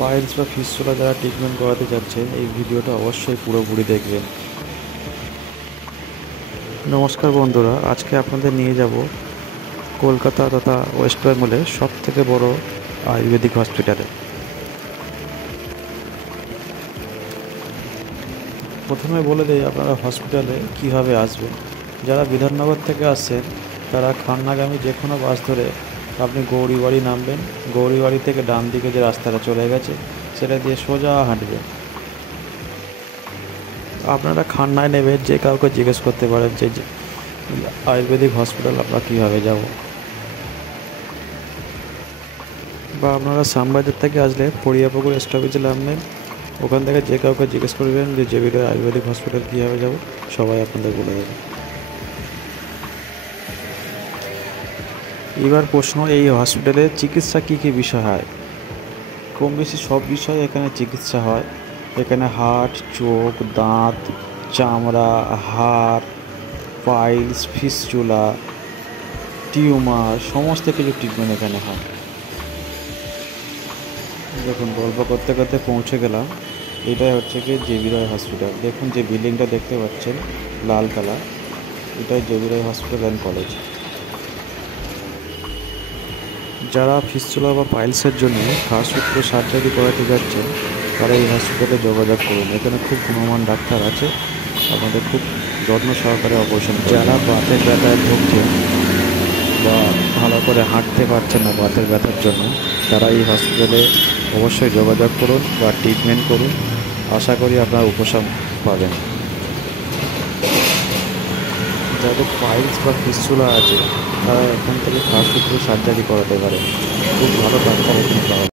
Piles বা fistula যারা treatment করাতে যাচ্ছেন এই ভিডিওটা অবশ্যই পুরোপুরি দেখবেন। নমস্কার বন্ধুরা, আজকে আপনাদের নিয়ে যাব কলকাতা তথা ওয়েস্ট বেঙ্গলের সবথেকে বড় আয়ুর্বেদিক হসপিটালে। প্রথমে বলে দিই আপনারা হসপিটালে কীভাবে আসবেন। যারা বিধাননগর থেকে আসছেন তারা খান্নাগামী যে কোনো বাস ধরে আপনি গৌরীবাড়ি নামবেন। গৌরীবাড়ি থেকে ডান দিকে যে রাস্তাটা চলে গেছে সেটা দিয়ে সোজা হাঁটবেন। আপনারা খান্নায় নেবেন, যে কাউকে জিজ্ঞেস করতে পারেন যে আয়ুর্বেদিক হসপিটাল আমরা কীভাবে যাব। বা আপনারা শ্যামবাজার থেকে আসলে পড়িয়াপুকুর স্টপেজে নামবেন, ওখান থেকে যে কাউকে জিজ্ঞেস করবেন যে জেবিরয় আয়ুর্বেদিক হসপিটাল কীভাবে যাব, সবাই আপনাদের বলে দেবে। এবার প্রশ্ন, এই হসপিটালে চিকিৎসা কী কী বিষয় হয়? কম বেশি সব বিষয়ে এখানে চিকিৎসা হয়। এখানে হার্ট, চোখ, দাঁত, চামড়া, হাড়, পাইলস, ফিস্টুলা, টিউমার সমস্ত কিছু ট্রিটমেন্ট এখানে হয়। দেখুন, গল্প করতে করতে পৌঁছে গেলাম। এটাই হচ্ছে কি জেবিরয় হসপিটাল। দেখুন যে বিল্ডিংটা দেখতে পাচ্ছেন লাল কালার, এটাই জেবিরয় হসপিটাল অ্যান্ড কলেজ। যারা ফিস্টুলা বা পাইলসের জন্য খাসসূত্র সার্জারি করাতে যাচ্ছেন তারা এই হসপিটালে যোগাযোগ করুন। এখানে খুব গুণমান ডাক্তার আছে, আপনাদের খুব যত্ন সহকারে অপারেশন। যারা বাতের ব্যথায় ভুগছেন বা ভালো করে হাঁটতে পারছেন না বাতের ব্যথার জন্য, তারা এই হসপিটালে অবশ্যই যোগাযোগ করুন বা ট্রিটমেন্ট করুন। আশা করি আপনারা উপশম পাবেন। যাদের পাইলস বা ফিস্টুলা আছে তারা এখান থেকে খাসসূত্র সার্জারি করাতে পারে। খুব ভালো ডাক্তার এখানে পাওয়া যায়।